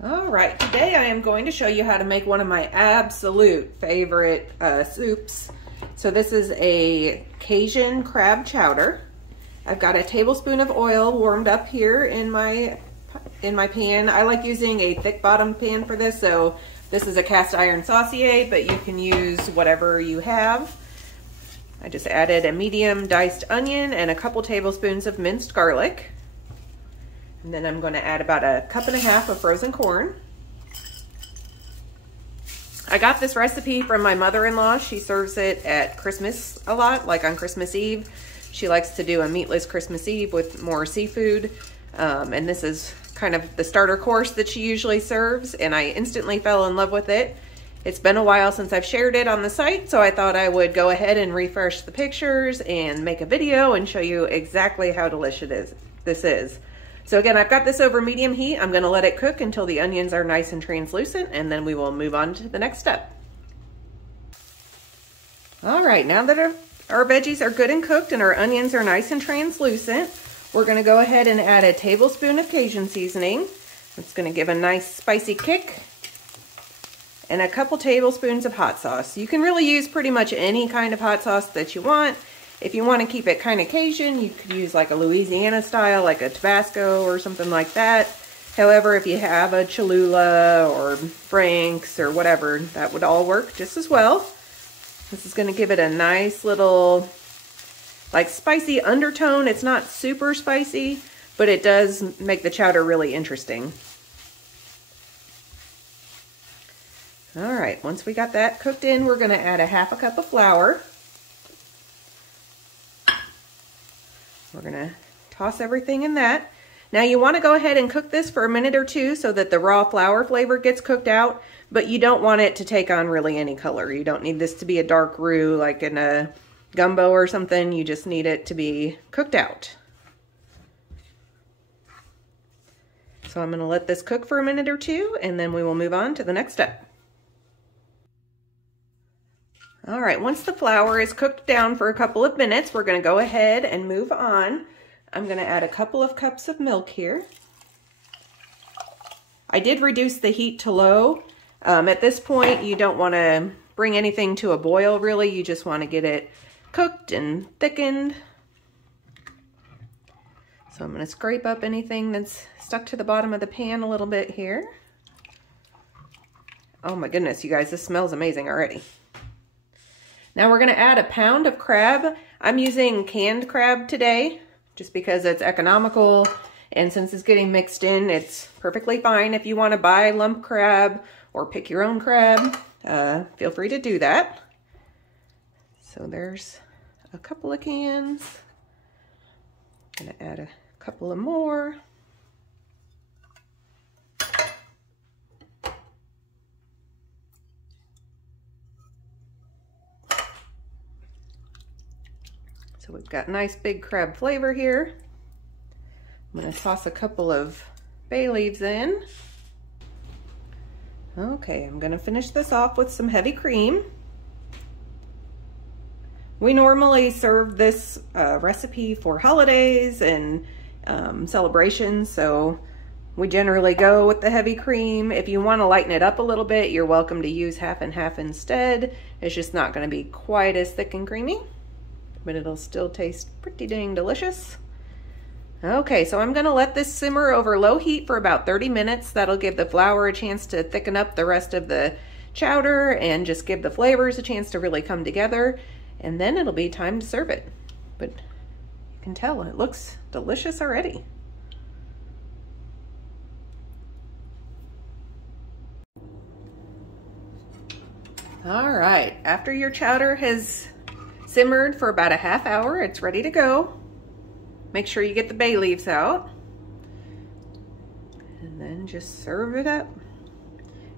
All right, today I am going to show you how to make one of my absolute favorite soups. So this is a Cajun crab chowder. I've got a tablespoon of oil warmed up here in my pan. I like using a thick bottom pan for this, so this is a cast iron saucier, but you can use whatever you have. I just added a medium diced onion and a couple tablespoons of minced garlic. And then I'm going to add about 1.5 cups of frozen corn. I got this recipe from my mother-in-law. She serves it at Christmas a lot, like on Christmas Eve. She likes to do a meatless Christmas Eve with more seafood. And this is kind of the starter course that she usually serves, and I instantly fell in love with it. It's been a while since I've shared it on the site, so I thought I would go ahead and refresh the pictures and make a video and show you exactly how delicious this is. So again, I've got this over medium heat. I'm gonna let it cook until the onions are nice and translucent, and then we will move on to the next step. All right, now that our veggies are good and cooked and our onions are nice and translucent, we're gonna go ahead and add a tablespoon of Cajun seasoning. It's gonna give a nice spicy kick, and a couple tablespoons of hot sauce. You can really use pretty much any kind of hot sauce that you want. If you want to keep it kind of Cajun, you could use like a Louisiana style, like a Tabasco or something like that. However, if you have a Cholula or Frank's or whatever, that would all work just as well. This is going to give it a nice little like spicy undertone. It's not super spicy, but it does make the chowder really interesting. All right, once we got that cooked in, we're going to add 1/2 cup of flour. We're gonna toss everything in that. Now you wanna go ahead and cook this for a minute or two so that the raw flour flavor gets cooked out, but you don't want it to take on really any color. You don't need this to be a dark roux like in a gumbo or something. You just need it to be cooked out. So I'm gonna let this cook for a minute or two, and then we will move on to the next step. All right, once the flour is cooked down for a couple of minutes, we're gonna go ahead and move on. I'm gonna add a couple of cups of milk here. I did reduce the heat to low. At this point, you don't wanna bring anything to a boil really. You just wanna get it cooked and thickened. So I'm gonna scrape up anything that's stuck to the bottom of the pan a little bit here. Oh my goodness, you guys, this smells amazing already. Now we're gonna add 1 pound of crab. I'm using canned crab today just because it's economical, and since it's getting mixed in, it's perfectly fine. If you wanna buy lump crab or pick your own crab, feel free to do that. So there's a couple of cans. Gonna add a couple of more. So we've got nice big crab flavor here. I'm gonna toss a couple of bay leaves in. Okay, I'm gonna finish this off with some heavy cream. We normally serve this recipe for holidays and celebrations, so we generally go with the heavy cream. If you wanna lighten it up a little bit, you're welcome to use half and half instead. It's just not gonna be quite as thick and creamy, but it'll still taste pretty dang delicious. Okay, so I'm gonna let this simmer over low heat for about 30 minutes. That'll give the flour a chance to thicken up the rest of the chowder and just give the flavors a chance to really come together. And then it'll be time to serve it. But you can tell it looks delicious already. All right, after your chowder has simmered for about 1/2 hour, it's ready to go. Make sure you get the bay leaves out. And then just serve it up.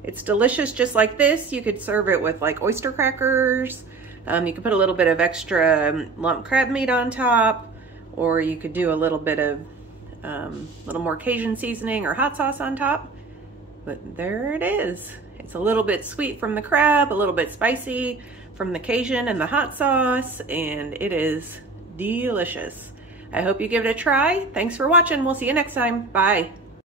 It's delicious just like this. You could serve it with like oyster crackers. You could put a little bit of extra lump crab meat on top, or you could do a little bit of little more Cajun seasoning or hot sauce on top. But there it is. It's a little bit sweet from the crab, a little bit spicy from the Cajun and the hot sauce, and it is delicious. I hope you give it a try. Thanks for watching. We'll see you next time. Bye.